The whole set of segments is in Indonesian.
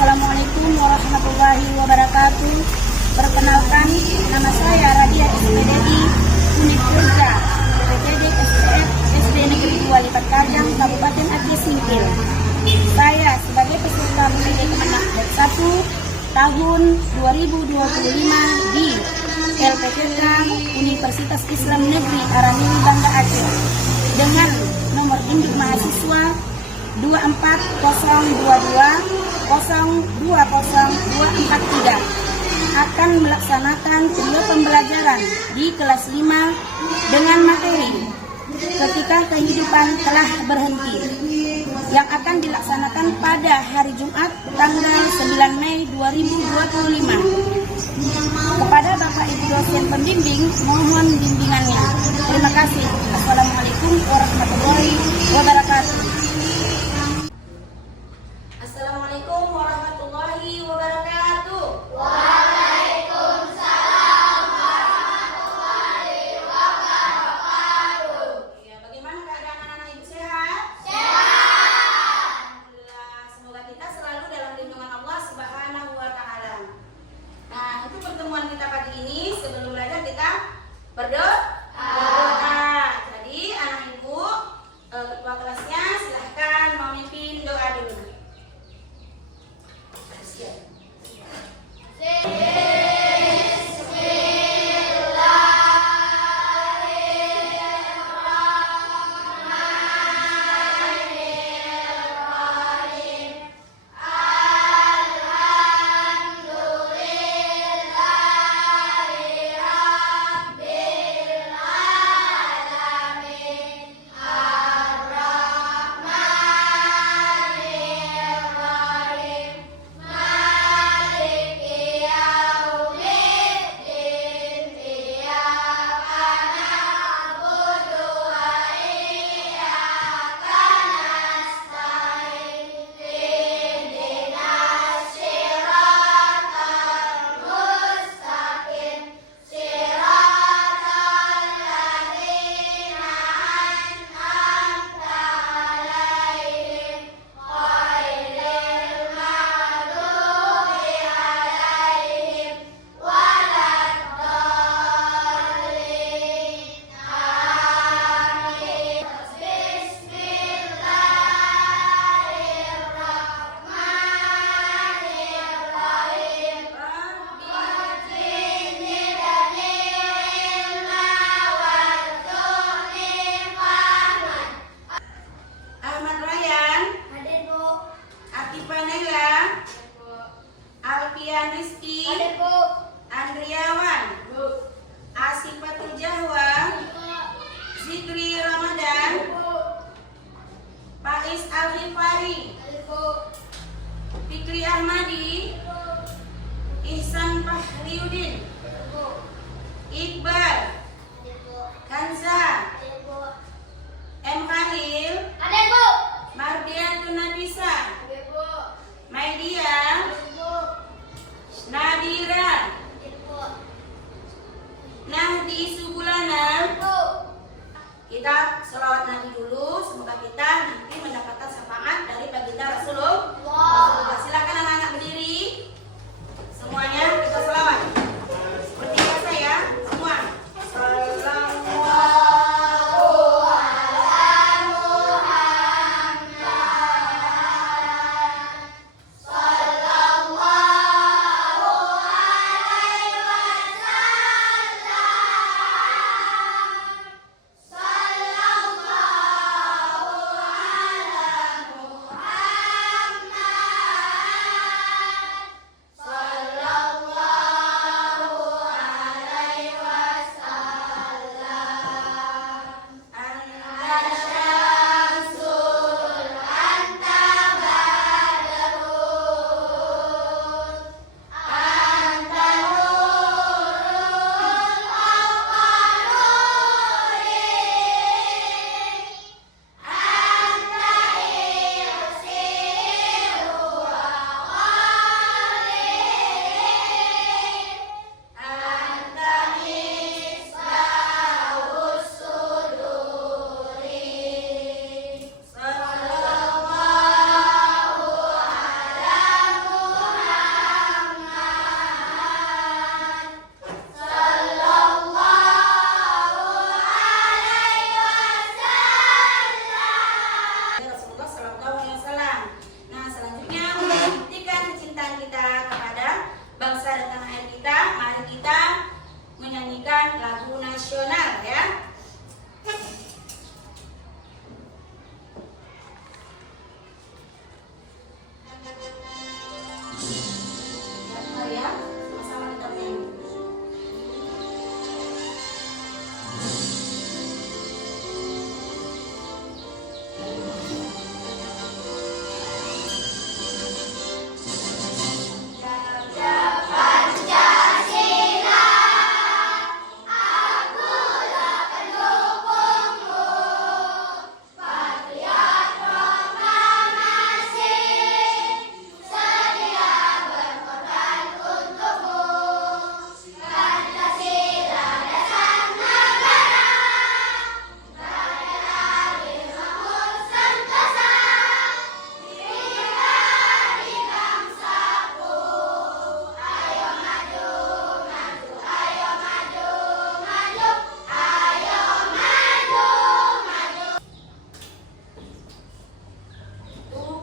Assalamualaikum warahmatullahi wabarakatuh. Perkenalkan, nama saya Radia SPDI Unit Kerja PTD SPF SD Negeri 2 Lipat Kajang, Kabupaten Aceh Singkil. Saya sebagai peserta UTBK Kemenak 1 tahun 2025 di LPTK Universitas Islam Negeri Aranili Banda Aceh dengan nomor induk mahasiswa 24022020243 akan melaksanakan video pembelajaran di kelas 5 dengan materi ketika kehidupan telah berhenti yang akan dilaksanakan pada hari Jumat tanggal 9 Mei 2025. Kepada Bapak Ibu dosen pembimbing, mohon bimbingannya. Terima kasih. Assalamualaikum warahmatullahi wabarakatuh. Assalamualaikum warahmatullahi wabarakatuh. Waalaikumsalam warahmatullahi wabarakatuh. Ya, bagaimana keadaan anak-anak ibu sehat? Sehat. Alhamdulillah, semoga kita selalu dalam lindungan Allah Subhanahu wa taala. Nah, untuk pertemuan kita pagi ini, sebelum belajar kita berdoa. Jadi anak ibu, ketua kelasnya silahkan memimpin doa dulu. Alfian Rizky, Andriawan, Asifatul Jahwa, Zikri Ramadan, Faiz Al-Hifari, Fikri Ahmadi, Ihsan Fahriudin, Iqbal, Kanza, M. Khalil, Mardiatun Nabisa, Maidia, Nadira, Nahdi Subulana. Kita sholawat Nabi dulu, semoga kita nanti mendapatkan syafaat dari baginda Rasulullah. Silakan anak-anak berdiri. Semuanya kita sholawat. Seperti biasa ya, semua. Sallallahu nasional ya. Ya, sama-sama kita menyanyi.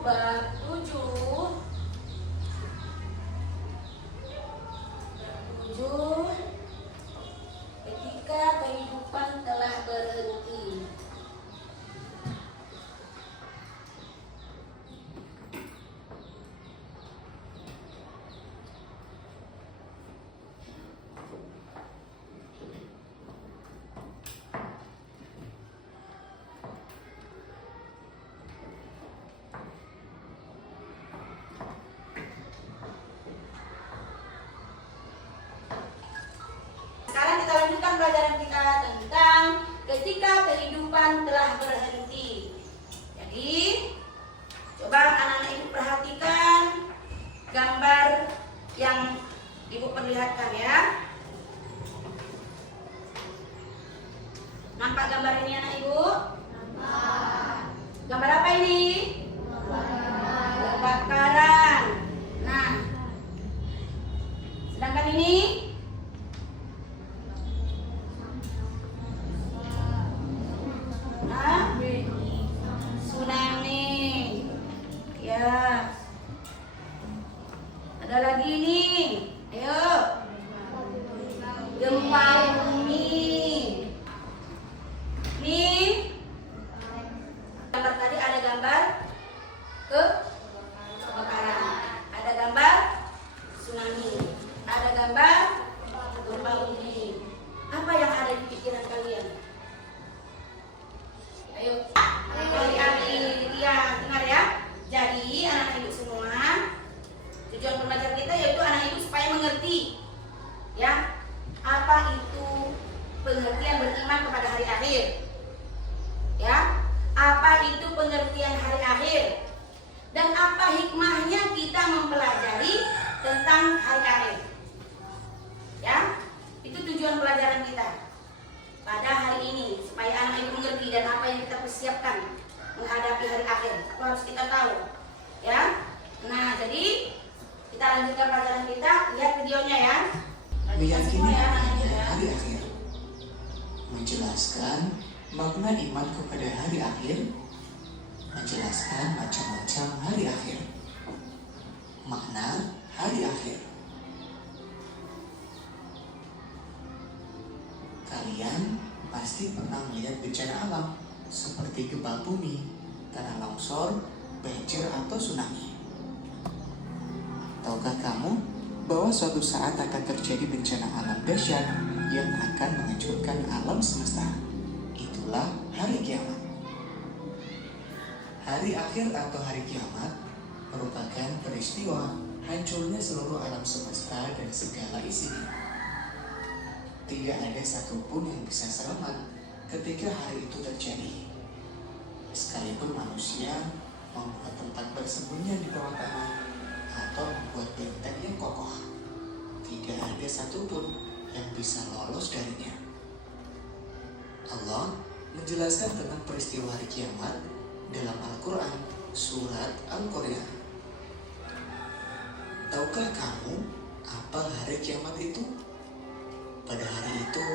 Bab 7 ketika kehidupan telah berhenti. Kita lanjutkan pelajaran kita tentang ketika kehidupan telah berhenti. Jadi, coba anak-anak ibu perhatikan gambar yang ibu perlihatkan ya. Nampak gambar ini anak ibu? Nampak. Gambar apa ini? Kebakaran. Nah, sedangkan ini? Tsunami. Ya. Ada lagi nih. Ayo. Gempa bumi. Nih. Gambar tadi ada gambar kebakaran. Ada gambar tsunami. Ada gambar gempa bumi. Apa yang ada di pikiran kalian? Ayo, adik-adik, ya, dengar ya. Jadi anak ibu semua, tujuan pembelajaran kita yaitu anak ibu supaya mengerti, ya, apa itu pengertian beriman kepada hari akhir, ya, apa itu pengertian hari akhir, dan apa hikmahnya kita mempelajari tentang hari akhir, ya, itu tujuan pelajaran kita pada hari ini, supaya anak ibu mengerti dan apa yang kita persiapkan menghadapi hari akhir. Itu harus kita tahu, ya. Nah, jadi kita lanjutkan pelajaran kita. Lihat videonya ya. Meyakini adanya hari akhir, menjelaskan makna iman kepada hari akhir, menjelaskan macam-macam hari akhir, makna hari akhir. Kalian pasti pernah melihat bencana alam seperti gempa bumi, tanah longsor, banjir atau tsunami. Tahukah kamu bahwa suatu saat akan terjadi bencana alam dahsyat yang akan menghancurkan alam semesta? Itulah hari kiamat. Hari akhir atau hari kiamat merupakan peristiwa hancurnya seluruh alam semesta dan segala isinya. Tidak ada satupun yang bisa selamat ketika hari itu terjadi. Sekalipun manusia membuat tempat bersembunyi di bawah tanah atau membuat benteng yang kokoh, tidak ada satupun yang bisa lolos darinya. Allah menjelaskan tentang peristiwa hari kiamat dalam Al-Quran, surat Al-Qari'ah. Tahukah kamu apa hari kiamat itu? Pada hari itu,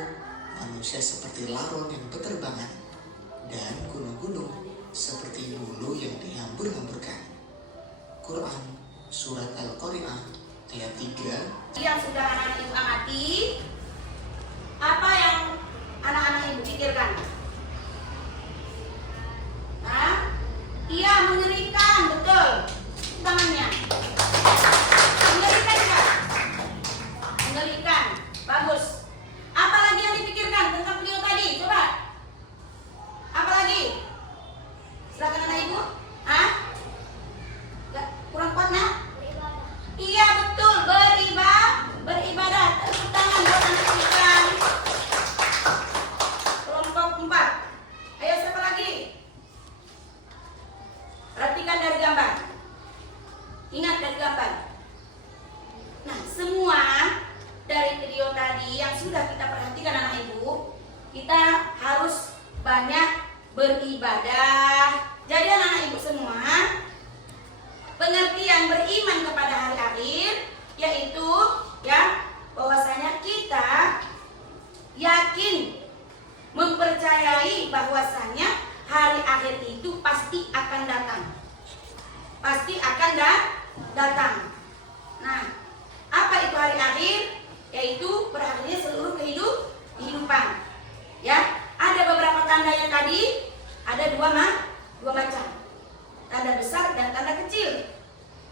manusia seperti laron yang berterbangan, dan gunung-gunung seperti bulu yang dihambur-hamburkan. Quran, surat Al-Qari'ah, ayat 3. Yang sudah anak ibu amati, apa yang pikirkan. Nah, iya mengerikan, betul. Tangannya. Mengerikan juga. Mengerikan. Bagus. Apalagi yang dipikirkan tentang video tadi? Coba. Apalagi? Silakan anak ibu. Hah? Kurang kuat nak? Iya betul, beribadah. Tepuk tangan buat anak kita. Kelompok 4. Ayo siapa lagi? Perhatikan dari gambar. Ingat dari gambar. Nah, semua dari video tadi yang sudah kita perhatikan anak ibu, kita harus banyak beribadah. Jadi anak ibu semua, pengertian beriman kepada hari akhir yaitu ya bahwasanya kita yakin mempercayai bahwasanya hari akhir itu pasti akan datang. Pasti akan datang. Nah, apa itu hari akhir? Yaitu berakhirnya seluruh kehidupan. Ya, ada beberapa tanda yang tadi, ada dua macam. Tanda besar dan tanda kecil.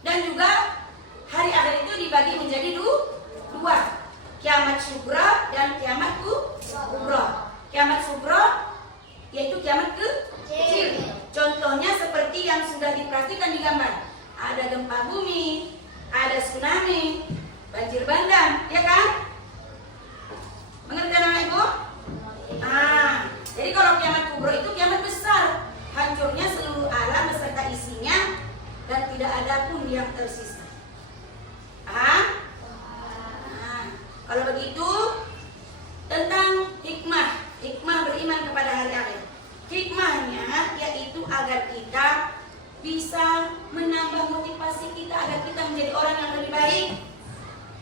Dan juga hari akhir itu dibagi menjadi dua. Kiamat sugra dan kiamat kubra. Kiamat sugra yaitu kiamat kecil. Contohnya seperti yang sudah diperhatikan di gambar. Ada gempa bumi, ada tsunami, banjir bandang, ya kan? Mengerti anak ibu? Nah, jadi kalau kiamat kubra itu kiamat besar, hancurnya seluruh alam beserta isinya dan tidak ada pun yang tersisa. Nah, kalau begitu tentang hikmah beriman kepada hari akhir. Hikmahnya yaitu agar kita bisa menambah motivasi kita agar kita menjadi orang yang lebih baik,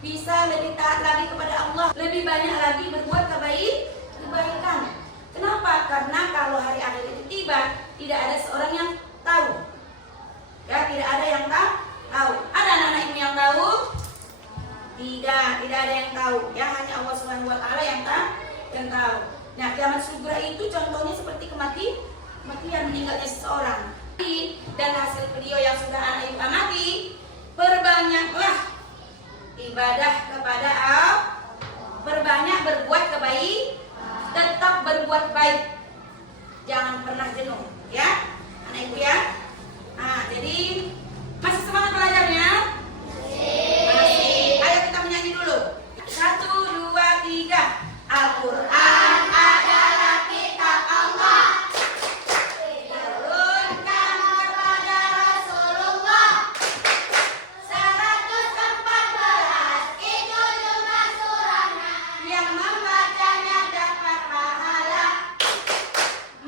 bisa lebih taat lagi kepada Allah, lebih banyak lagi berbuat kebaikan. Kenapa? Karena kalau hari akhir itu tiba, tidak ada seorang yang tahu. Ya, tidak ada yang tahu. Ada anak-anak ibu yang tahu? Tidak ada yang tahu. Ya, hanya Allah Subhanahu wa taala yang tahu. Nah, kiamat sugra itu contohnya seperti kematian, meninggalnya seseorang. Dan hasil video yang sudah anak ibu amati, perbanyaklah ibadah kepada Allah, perbanyak berbuat tetap berbuat baik, jangan pernah jenuh, ya anak ibu ya. Nah, jadi masih semangat belajarnya? Masih. Ayo kita menyanyi dulu. 1, 2, 3. Al-Quran adalah kitab Allah, diturunkan kepada Rasulullah. 114 itu jumlah surahnya, yang membacanya dapat pahala,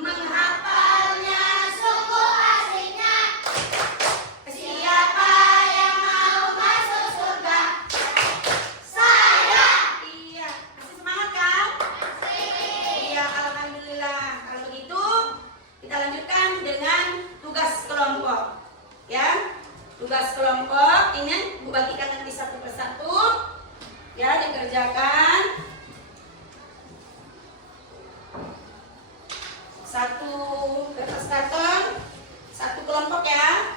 menghafalnya sungguh asiknya. Siapa yang mau masuk surga? Saya. Iya, masih semangat kan? Iya, alhamdulillah. Kalau begitu, kita lanjutkan dengan tugas kelompok. Ya, tugas kelompok ini Bu bagikan nanti satu persatu. Ya, dikerjakan. Satu kertas karton, satu kelompok ya.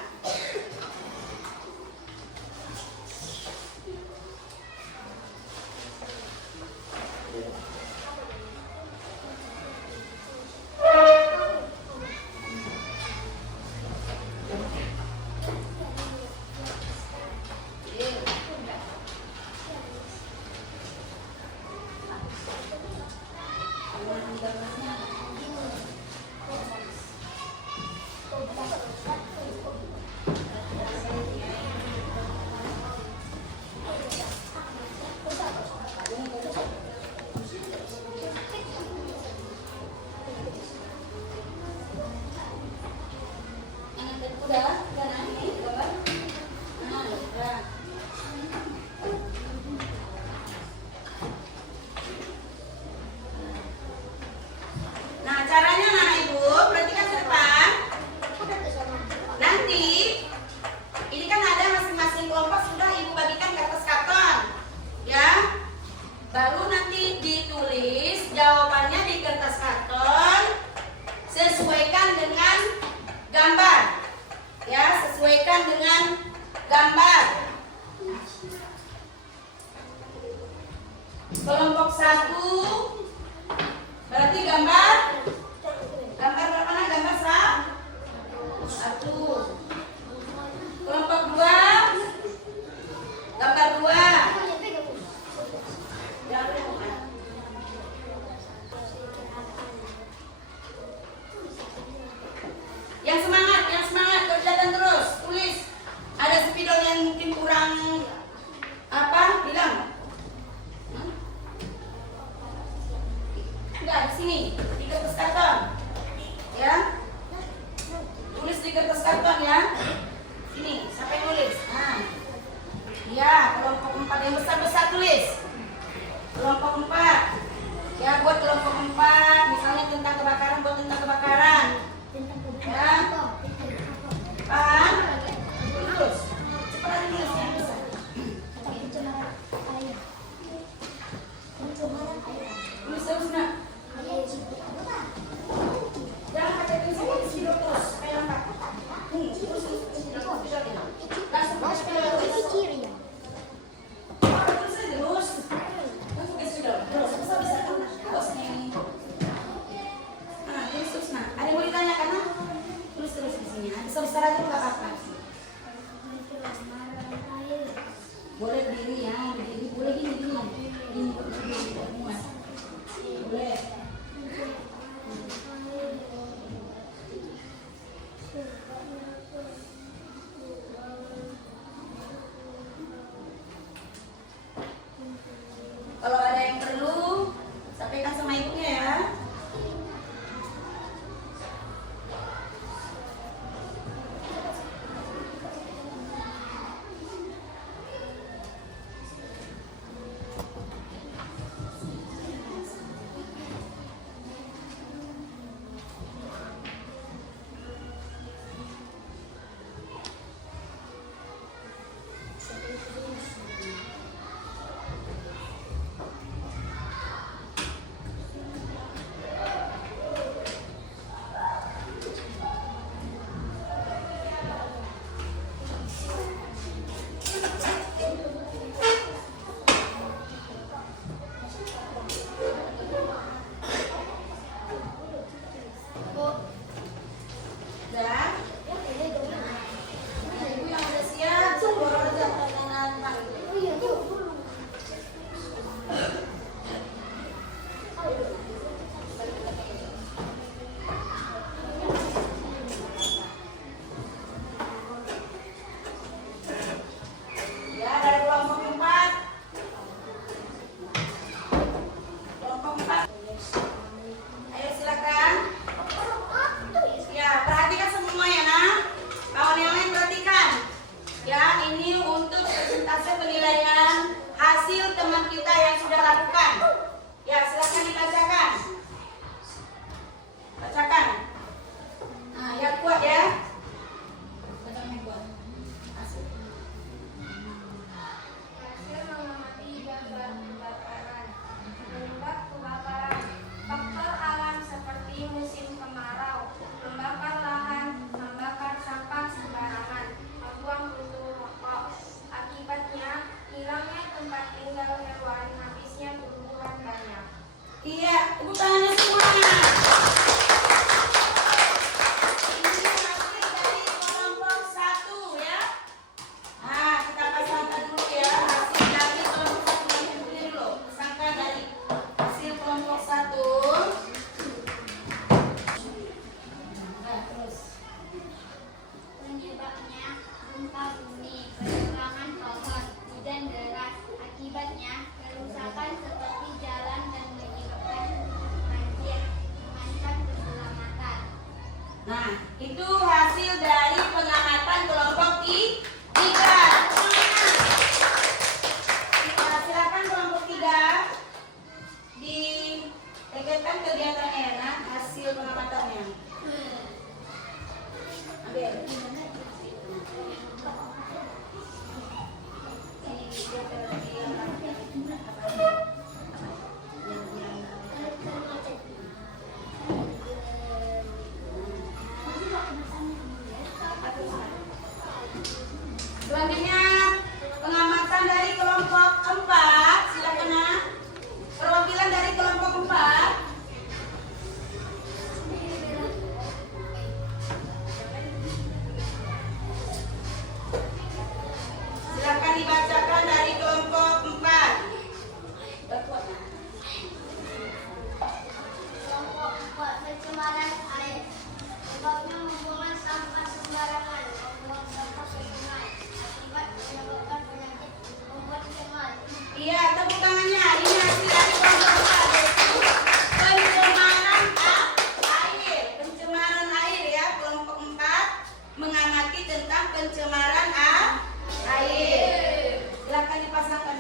Kelompok 1 berarti gambar berapa nah? Gambar 1. Kelompok 2 gambar 2. Yang semangat kerjakan terus, tulis. Ada spidol yang mungkin kurang apa? Bilang. Enggak, di sini, di kertas karton. Ya. Tulis di kertas karton ya. Sini, siapa yang nulis? Nah. Ya, kelompok 4 yang besar-besar tulis. Kelompok 4. Ya, buat kelompok 4, misalnya tentang kebakaran, buat tentang kebakaran. Ya. Paham? Terus. Cepat aja tulis yang besar. Tulis terus, nak. Jangan pakai tulisan di sini terus, supaya lengkap. Terus. Langsung pakai spidol terus. Terus aja terus. Langsung pakai spidol terus. Bisa. Terus nih. Nah, terus, nak. Ada yang mau ditanyakan, nak? Tulis terus di sini. Besar-besar aja nggak apa-apa. Boleh berdiri ya, berdiri. Boleh gini. Gini, muat. Boleh. Kalau ada yang perlu, sampaikan sama ibunya ya. Iya, tepuk tangannya semua. Ini dibacakan dari kelompok 4. Kelompok 4, pencemaran air. Sebabnya membuang sampah sembarangan, membuang sampah ke sungai, akibat menyebabkan penyakit membuat cemar. Iya, tepuk tangannya. Ini hasil dari kelompok 4, yaitu pencemaran air. Pencemaran air ya, kelompok 4 mengamati tentang pencemaran air. Silakan dipasangkan.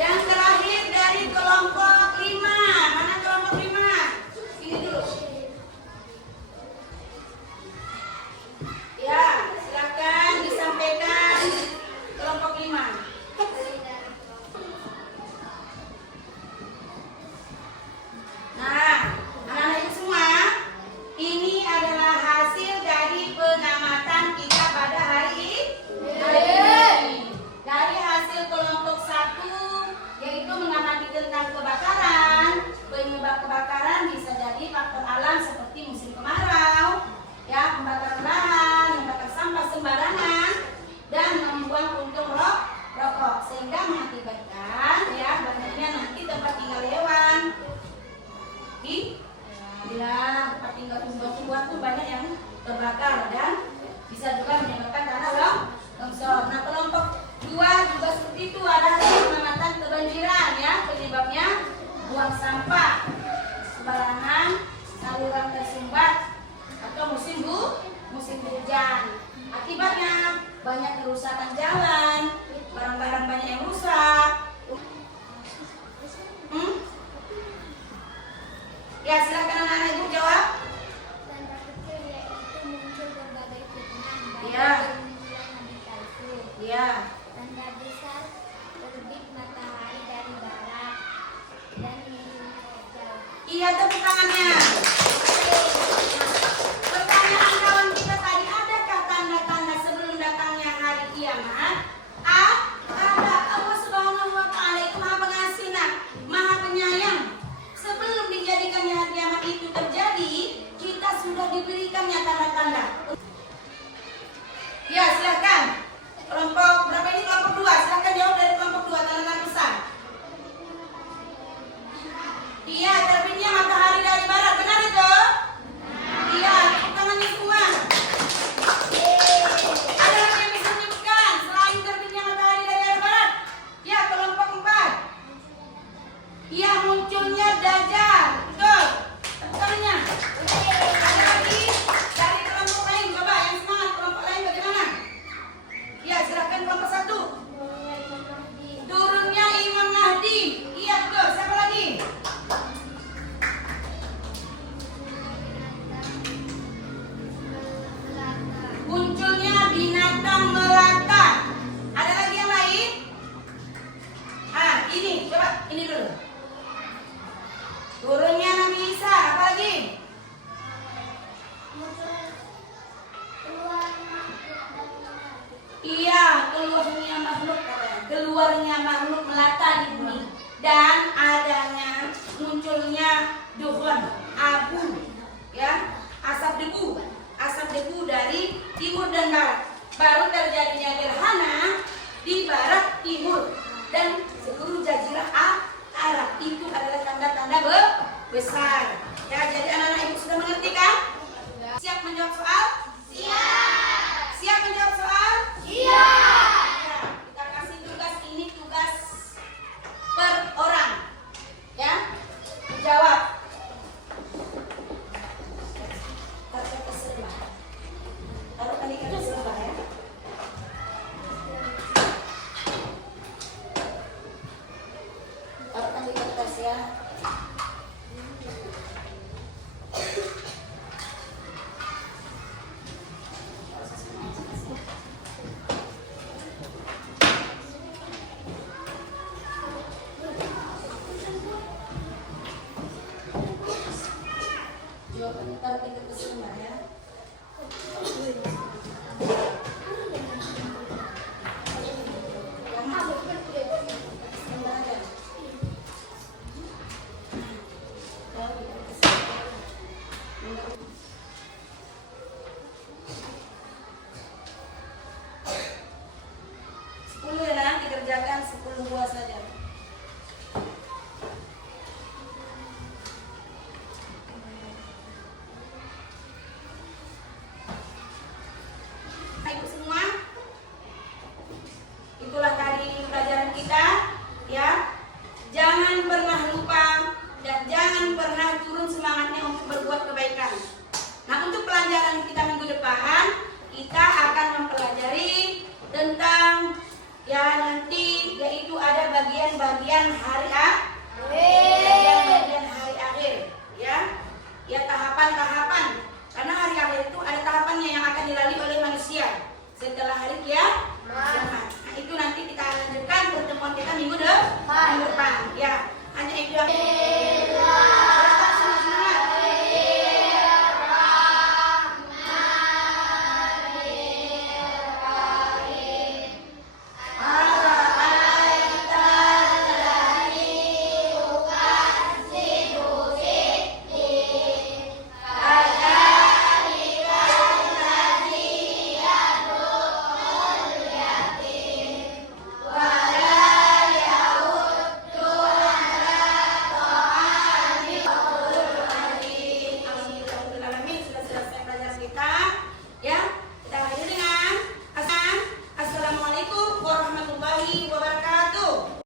Yang terakhir dari kelompok 5. Mana kelompok 5? Ini dulu. Ya, silakan disampaikan kelompok 5. Nah, anak-anak itu semua, ini adalah hasil dari pengamatan kita pada hari ini. Dari hasil kelompok 1, yaitu mengamati tentang kebakaran. Penyebab kebakaran bisa jadi faktor alam seperti musim kemarau, ya, pembakaran lahan, membakar sampah sembarangan, dan membuang puntung rokok, sehingga mengakibatkan ya banyaknya nanti tempat tinggal hewan. Tempat tinggal tumbuhan tuh banyak yang terbakar dan bisa juga menyebabkan tanah longsor. Nah, kelompok 2 juga seperti itu, ada pengamatan kebanjiran ya, penyebabnya buang sampah sembarangan, saluran tersumbat, atau musim hujan. Akibatnya banyak kerusakan jalan, barang-barang banyak yang rusak. Ya, silakan anak-anak ibu jawab. Tanda kecil yaitu muncul berbagai fitnah, Iya. badai menjelang hari kalkun. Ya, Tanda besar terbit matahari dari barat dan minumnya hijau. iya, tepuk tangannya. Pertanyaan kawan kita tadi, adakah tanda-tanda sebelum datangnya hari kiamat? Ada. Allah Subhanahu wa Ta'ala itu Maha Pengasih, Maha Penyayang. Sebelum dijadikannya hari kiamat itu terjadi, kita sudah diberikannya tanda-tanda. Ya, silakan. Kelompok berapa ini? Kelompok 2. Silakan jawab dari kelompok 2, tanda besar. Iya, terbitnya matahari dari barat. Benar itu? Iya, tepuk tangannya semua. Ada lagi yang bisa menyebutkan selain terbitnya matahari dari arah barat? Ya, kelompok 4. Iya, munculnya Dajjal. Betul. Tepuk tangannya. Ada lagi dari kelompok lain. Coba yang semangat, kelompok lain bagaimana? Ya, silakan kelompok 1. Turunnya Imam Mahdi. Iya, betul. Siapa lagi? Munculnya binatang melata. Ada lagi yang lain? Ini, coba ini dulu. Turunnya Nabi Isa. Apa lagi? Iya, keluarnya makhluk katanya. Keluarnya makhluk melata di bumi. Dan adanya munculnya dukhon, abu, ya, asap debu dari timur dan barat. Baru terjadinya gerhana di barat timur dan seluruh jazirah Arab. Itu adalah tanda-tanda besar. Ya, jadi anak-anak ibu sudah mengerti kan? Siap menjawab soal? Siap menjawab soal? Ya, kita kasih tugas ini, tugas per orang. Ya, jawab. Taruh ke sebelah. Taruh kali ke sebelah ya. Taruh kali ke atas ya. Sepuluh ya nak, dikerjakan 10 buah saja. Ibu semua, itulah tadi pelajaran kita, ya. Jangan pernah lupa dan jangan pernah turun semangatnya untuk berbuat kebaikan. Nah, untuk pelajaran kita minggu depan, kita akan mempelajari tentang ya nanti yaitu ada bagian-bagian hari bagian-bagian hari akhir, ya. Ya, tahapan-tahapan. Karena hari akhir itu ada tahapannya yang akan dilalui oleh manusia setelah hari kiamat. Nah, itu nanti kita lanjutkan pertemuan kita minggu depan. Ya, hanya itu yang